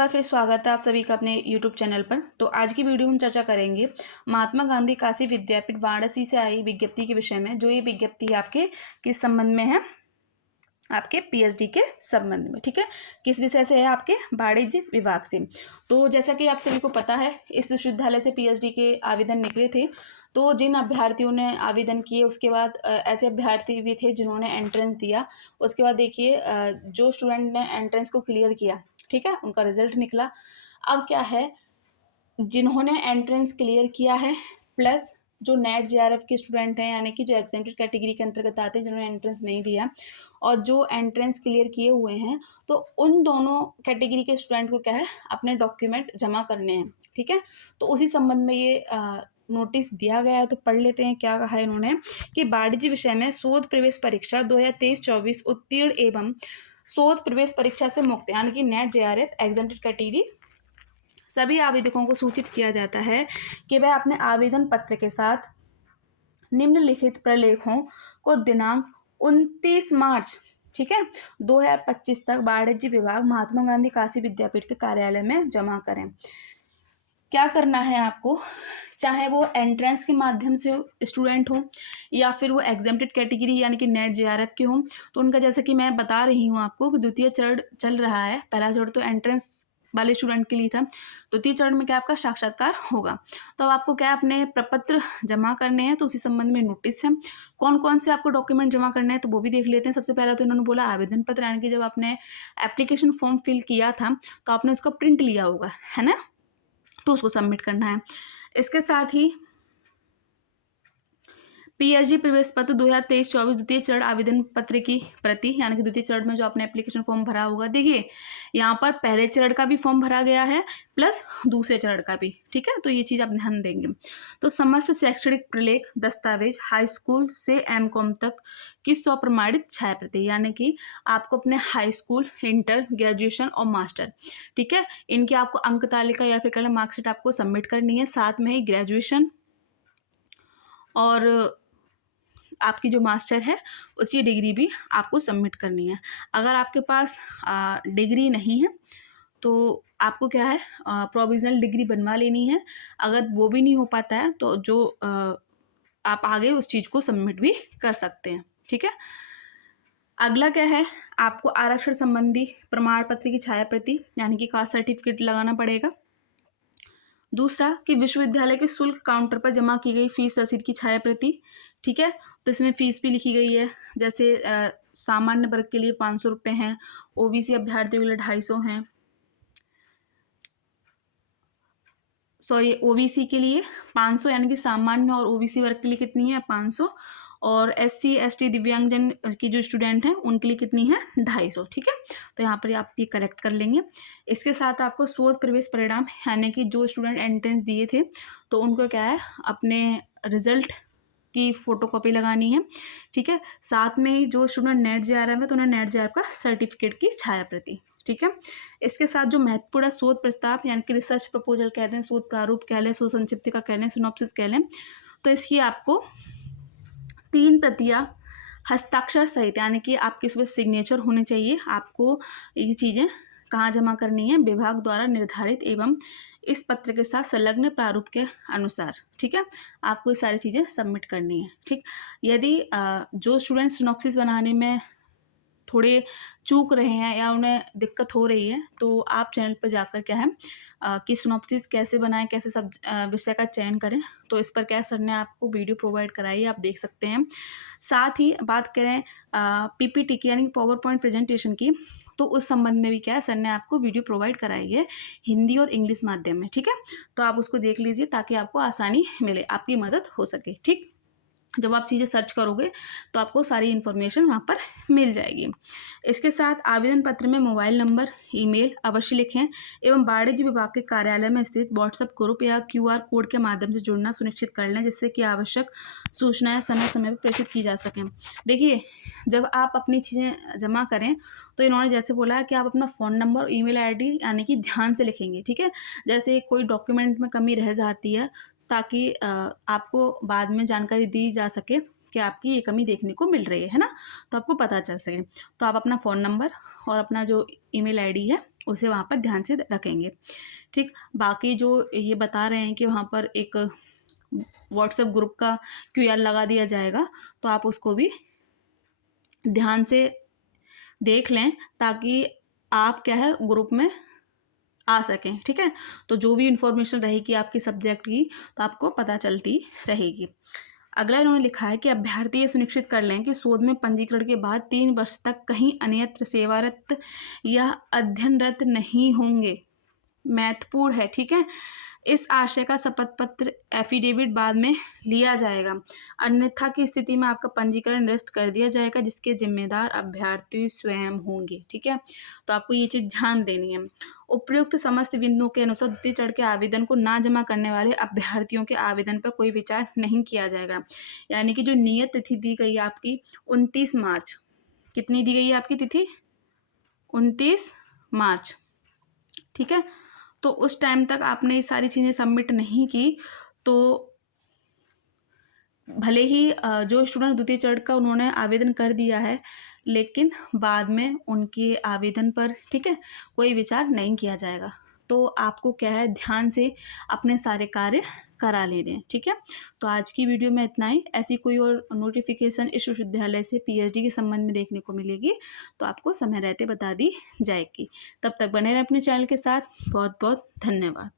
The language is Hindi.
बार फिर स्वागत है आप सभी का अपने यूट्यूब चैनल पर। तो आज की वीडियो में हम चर्चा करेंगे महात्मा गांधी काशी विद्यापीठ वाराणसी से आई विज्ञप्ति के विषय में। जो ये विज्ञप्ति है आपके किस संबंध में है? आपके पीएचडी के संबंध में। ठीक है, किस विषय से है? आपके वाणिज्य विभाग से। तो जैसा कि आप सभी को पता है, इस विश्वविद्यालय से पीएचडी के आवेदन निकले थे। तो जिन अभ्यर्थियों ने आवेदन किए, उसके बाद ऐसे अभ्यर्थी भी थे जिन्होंने एंट्रेंस दिया। उसके बाद देखिए, जो स्टूडेंट ने एंट्रेंस को क्लियर किया, ठीक है, उनका रिजल्ट निकला। अब क्या है, जिन्होंने एंट्रेंस क्लियर किया है प्लस जो नेट जेआरएफ के स्टूडेंट हैं, यानी कि जो एग्जेम्प्टेड कैटेगरी के अंतर्गत आते हैं, जिन्होंने एंट्रेंस नहीं दिया और जो एंट्रेंस क्लियर किए हुए हैं, तो उन दोनों कैटेगरी के स्टूडेंट को क्या है, अपने डॉक्यूमेंट जमा करने हैं। ठीक है, तो उसी संबंध में ये नोटिस दिया गया है। तो पढ़ लेते हैं क्या कहा है इन्होंने कि वाणिज्य विषय में शोध प्रवेश परीक्षा 2023-24 उत्तीर्ण एवं शोध प्रवेश परीक्षा से मुक्त, यानी कि नेट जेआरएफ एग्जेम्प्टेड कैटेगरी सभी आवेदकों को सूचित किया जाता है कि वह अपने आवेदन पत्र के साथ निम्नलिखित प्रलेखों को दिनांक 29 मार्च, ठीक है, 2025 तक वाणिज्य विभाग महात्मा गांधी काशी विद्यापीठ के कार्यालय में जमा करें। क्या करना है आपको, चाहे वो एंट्रेंस के माध्यम से स्टूडेंट हो या फिर वो एग्जेम्प्टेड कैटेगरी यानी कि नेट जेआरएफ के हो, तो उनका जैसे कि मैं बता रही हूँ आपको कि द्वितीय चरण चल रहा है। पहला चरण तो एंट्रेंस वाले स्टूडेंट के लिए था, द्वितीय चरण में क्या आपका साक्षात्कार होगा। तो अब आपको क्या अपने प्रपत्र जमा करने हैं, तो उसी संबंध में नोटिस है। कौन कौन से आपको डॉक्यूमेंट जमा करने हैं तो वो भी देख लेते हैं। सबसे पहला तो इन्होंने बोला आवेदन पत्र, यानी कि जब आपने एप्लीकेशन फॉर्म फिल किया था तो आपने उसका प्रिंट लिया होगा, है ना, तो उसको सबमिट करना है। इसके साथ ही पीएचडी प्रवेश पत्र 2023-24 द्वितीय चरण आवेदन पत्र की प्रति, यानी कि द्वितीय चरण में जो आपने एप्लीकेशन फॉर्म भरा होगा, देखिए यहाँ पर पहले चरण का भी फॉर्म भरा गया है प्लस दूसरे चरण का भी। ठीक है, तो ये चीज़ आप ध्यान देंगे। तो समस्त शैक्षणिक प्रलेख दस्तावेज हाई स्कूल से एमकॉम तक की स्वप्रमाणित छाया प्रति, यानी कि आपको अपने हाई स्कूल, इंटर, ग्रेजुएशन और मास्टर, ठीक है, इनकी आपको अंक तालिका या फिर कल मार्कशीट आपको सबमिट करनी है। साथ में ही ग्रेजुएशन और आपकी जो मास्टर है उसकी डिग्री भी आपको सबमिट करनी है। अगर आपके पास डिग्री नहीं है तो आपको क्या है, प्रोविज़नल डिग्री बनवा लेनी है। अगर वो भी नहीं हो पाता है तो जो आप आगे उस चीज़ को सबमिट भी कर सकते हैं। ठीक है, अगला क्या है, आपको आरक्षण संबंधी प्रमाण पत्र की छाया प्रति, यानी कि कास्ट सर्टिफिकेट लगाना पड़ेगा। दूसरा कि विश्वविद्यालय के शुल्क काउंटर पर जमा की गई फीस रसीद की छाया प्रति। ठीक है, तो इसमें फीस भी लिखी गई है। जैसे सामान्य वर्ग के लिए 500 रुपये हैं, ओबीसी अभ्यर्थियों के लिए 250 हैं, सॉरी ओबीसी के लिए 500, यानी कि सामान्य और ओबीसी वर्ग के लिए कितनी है, 500, और एससी एसटी दिव्यांगजन की जो स्टूडेंट हैं उनके लिए कितनी है, 250। ठीक है, तो यहाँ पर आप ये करेक्ट कर लेंगे। इसके साथ आपको शोध प्रवेश परिणाम, यानी कि जो स्टूडेंट एंट्रेंस दिए थे तो उनको क्या है, अपने रिजल्ट की फोटोकॉपी लगानी है। ठीक है, साथ में ही जो स्टूडेंट नेट जेआरएफ है तो उन्हें नेट जेआरएफ का सर्टिफिकेट की छाया प्रति। ठीक है, इसके साथ जो महत्वपूर्ण शोध प्रस्ताव, यानी कि रिसर्च प्रपोजल कहते हैं, शोध प्रारूप कह लें, शोध संक्षिप्तिका कह लें, सिनॉप्सिस कह लें, तो इसकी आपको 3 प्रतियाँ हस्ताक्षर सहित, यानी कि आपके इसमें सिग्नेचर होने चाहिए। आपको ये चीज़ें कहाँ जमा करनी है, विभाग द्वारा निर्धारित एवं इस पत्र के साथ संलग्न प्रारूप के अनुसार। ठीक है, आपको ये सारी चीज़ें सबमिट करनी है। ठीक, यदि जो स्टूडेंट सिनॉप्सिस बनाने में थोड़े चूक रहे हैं या उन्हें दिक्कत हो रही है, तो आप चैनल पर जाकर क्या है कि सिनॉप्सिस कैसे बनाएं, कैसे सब विषय का चयन करें, तो इस पर क्या सर ने आपको वीडियो प्रोवाइड कराई है, आप देख सकते हैं। साथ ही बात करें पीपीटी की, यानी कि पावर पॉइंट प्रेजेंटेशन की, तो उस संबंध में भी क्या है, सर ने आपको वीडियो प्रोवाइड कराई है हिंदी और इंग्लिश माध्यम में। ठीक है, तो आप उसको देख लीजिए ताकि आपको आसानी मिले, आपकी मदद हो सके। ठीक, जब आप चीज़ें सर्च करोगे तो आपको सारी इन्फॉर्मेशन वहाँ पर मिल जाएगी। इसके साथ आवेदन पत्र में मोबाइल नंबर, ईमेल अवश्य लिखें एवं वाणिज्य विभाग के कार्यालय में स्थित व्हाट्सएप ग्रुप या क्यूआर कोड के माध्यम से जुड़ना सुनिश्चित कर लें, जिससे कि आवश्यक सूचनाएं समय समय पर प्रेषित की जा सकें। देखिए, जब आप अपनी चीज़ें जमा करें तो इन्होंने जैसे बोला है कि आप अपना फ़ोन नंबर और ईमेल आईडी यानी कि ध्यान से लिखेंगे। ठीक है, जैसे कोई डॉक्यूमेंट में कमी रह जाती है ताकि आपको बाद में जानकारी दी जा सके, कि आपकी ये कमी देखने को मिल रही है ना, तो आपको पता चल सके। तो आप अपना फ़ोन नंबर और अपना जो ईमेल आईडी है उसे वहाँ पर ध्यान से रखेंगे, ठीक। बाकी जो ये बता रहे हैं कि वहाँ पर एक व्हाट्सएप ग्रुप का क्यूआर लगा दिया जाएगा, तो आप उसको भी ध्यान से देख लें ताकि आप क्या है ग्रुप में आ सकें, ठीक है। तो जो भी इंफॉर्मेशन रहेगी आपकी सब्जेक्ट की तो आपको पता चलती रहेगी। अगला इन्होंने लिखा है कि अभ्यर्थी ये सुनिश्चित कर लें कि शोध में पंजीकरण के बाद 3 वर्ष तक कहीं अन्यत्र सेवारत या अध्ययनरत नहीं होंगे। महत्वपूर्ण है, ठीक है। इस आशय का शपथ पत्र एफिडेविट बाद में लिया जाएगा, अन्यथा की स्थिति में आपका पंजीकरण निरस्त कर दिया जाएगा, जिसके जिम्मेदार अभ्यर्थी स्वयं होंगे, ठीक है। तो आपको ये चीज़ ध्यान देनी है। उपयुक्त समस्त बिंदुओं के अनुसार द्वितीय चरण के आवेदन को ना जमा करने वाले अभ्यर्थियों के आवेदन पर कोई विचार नहीं किया जाएगा। यानी कि जो नियत तिथि दी गई है आपकी 29 मार्च, कितनी दी गई है आपकी तिथि? 29 मार्च, ठीक है। तो उस टाइम तक आपने ये सारी चीज़ें सबमिट नहीं की तो भले ही जो स्टूडेंट द्वितीय चरण का उन्होंने आवेदन कर दिया है, लेकिन बाद में उनके आवेदन पर, ठीक है, कोई विचार नहीं किया जाएगा। तो आपको क्या है ध्यान से अपने सारे कार्य करा लेने हैं, ठीक है। तो आज की वीडियो में इतना ही। ऐसी कोई और नोटिफिकेशन इस विश्वविद्यालय से पीएचडी के संबंध में देखने को मिलेगी तो आपको समय रहते बता दी जाएगी। तब तक बने रहें अपने चैनल के साथ। बहुत बहुत धन्यवाद।